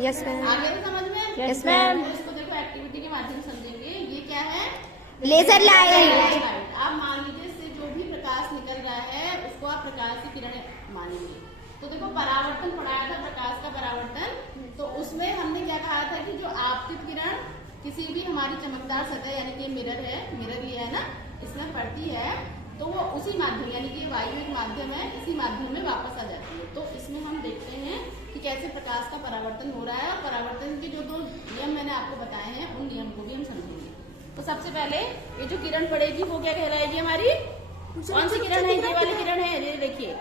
Yes ma'am. आगे तो समझ में? Yes ma'am. इसको देखो एक्टिविटी के माध्यम से समझेंगे। ये क्या है? Laser light. आप मान लीजिए इससे जो भी प्रकाश निकल रहा है उसको आप प्रकाश की किरण मानेंगे। तो देखो परावर्तन पढ़ाया था, प्रकाश का परावर्तन। तो उसमें हमने क्या कहा था कि जो आपतित किरण किसी भी हमारी चमकदार सतह यानी कि मिरर है, मिरर लिया है ना, इसमें पड़ती है तो वो उसी माध्यम यानी कि वायु एक माध्यम है, इसी माध्यम में वापस आ जाती है। तो इसमें हम देखते हैं कि कैसे प्रकाश का परावर्तन हो रहा है और परावर्तन के जो दो नियम मैंने आपको बताए हैं उन नियम को भी हम समझेंगे। तो सबसे पहले ये जो किरण पड़ेगी वो क्या कहलाएगी हमारी? कौन सी किरण है? ये वाली किरण है, ये देखिए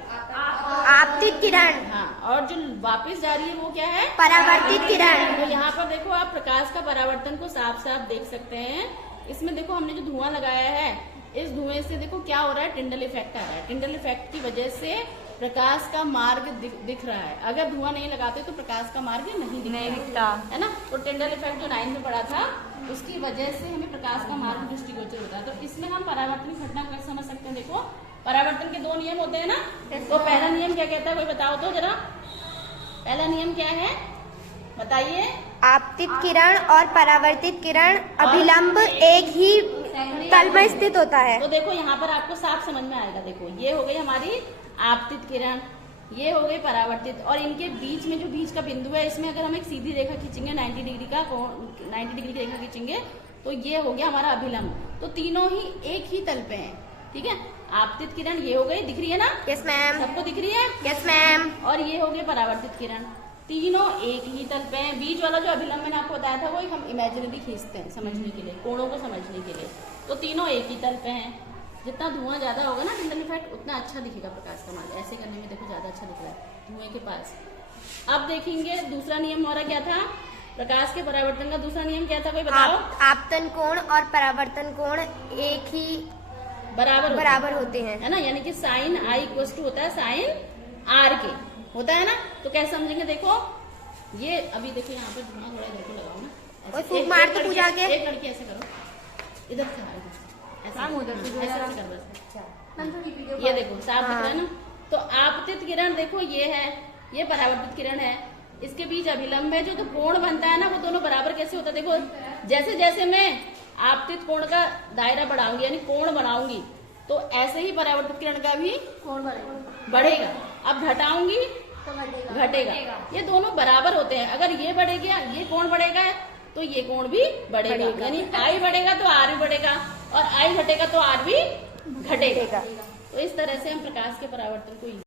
आपतित किरण। हाँ, और जो वापस जा रही है वो क्या है? परावर्तित किरण। तो यहाँ पर देखो आप प्रकाश का परावर्तन को साफ साफ देख सकते हैं। इसमें देखो हमने जो धुआं लगाया है, इस धुएं से देखो क्या हो रहा है? टिंडल इफेक्ट आ रहा है। टिंडल इफेक्ट की वजह से प्रकाश का मार्ग दिख रहा है। अगर धुआं नहीं लगाते तो प्रकाश का मार्ग नहीं दिखता है ना। तो टिंडल इफेक्ट जो 9 में पढ़ा था उसकी वजह से हमें प्रकाश का मार्ग दृष्टिगोचर होता है। तो इसमें हम परावर्तन घटना को समझ सकते हैं। देखो परावर्तन के 2 नियम होते हैं ना। तो पहला नियम क्या कहता है, कोई बताओ तो जरा। पहला नियम क्या है बताइए? आपतित किरण और परावर्तित किरण अभिलंब एक ही तल में स्थित होता है। तो देखो यहाँ पर आपको साफ समझ में आएगा। देखो ये हो गई हमारी आपतित किरण, ये हो गई परावर्तित, और इनके बीच में जो बीच का बिंदु है इसमें अगर हम एक सीधी रेखा खींचेंगे 90 डिग्री का 90 डिग्री की रेखा खींचेंगे तो ये हो गया हमारा अभिलंब। तो तीनों ही एक ही तल पे हैं, ठीक है। आपतित किरण ये हो गई, दिख रही है ना? Yes ma'am. सबको दिख रही है? Yes ma'am. और ये हो गई परावर्तित किरण, तीनों एक ही तल पे हैं। बीच वाला जो अभिलंब मैंने आपको बताया था वो एक हम इमेजिनरी खींचते हैं समझने के लिए, कोणों को समझने के लिए। तो तीनों एक ही तल पे हैं। जितना धुआं ज्यादा होगा ना टिंडल इफेक्ट उतना अच्छा दिखेगा प्रकाश का मार्ग। ऐसे करने में देखो ज्यादा अच्छा दिख रहा है धुएं के पास। अब देखेंगे दूसरा नियम हमारा क्या था? प्रकाश के परावर्तन का दूसरा नियम क्या था, कोई बताओ? आपतन कोण और परावर्तन कोण एक ही बराबर होते हैं, है ना। यानी कि साइन आई इक्वल टू होता है साइन आर के, होता है ना। तो कैसे समझेंगे? देखो ये अभी देखो यहाँ पे धुआं थोड़ा इधर को लगाओ ना, और फूंक मार तो पूजा के। एक लड़की ऐसे करो, इधर से ये देखो साफ दिख रहा है ना। तो आपतित किरण देखो ये है, ये परावर्तित किरण है, इसके बीच अभिलंब है। जो कोण बनता है ना वो दोनों बराबर कैसे होता है? देखो जैसे जैसे मैं आपतित कोण का दायरा बढ़ाऊंगी यानी कोण बनाऊंगी तो ऐसे ही परावर्तित किरण का भी कोण बढ़ेगा। अब घटाऊंगी तो घटेगा। ये दोनों बराबर होते हैं। अगर ये बढ़ेगा, ये कोण बढ़ेगा तो ये कोण भी बढ़ेगा। यानी आई बढ़ेगा तो आर भी बढ़ेगा और आई घटेगा तो आर भी घटेगा। तो इस तरह से हम प्रकाश के परावर्तन को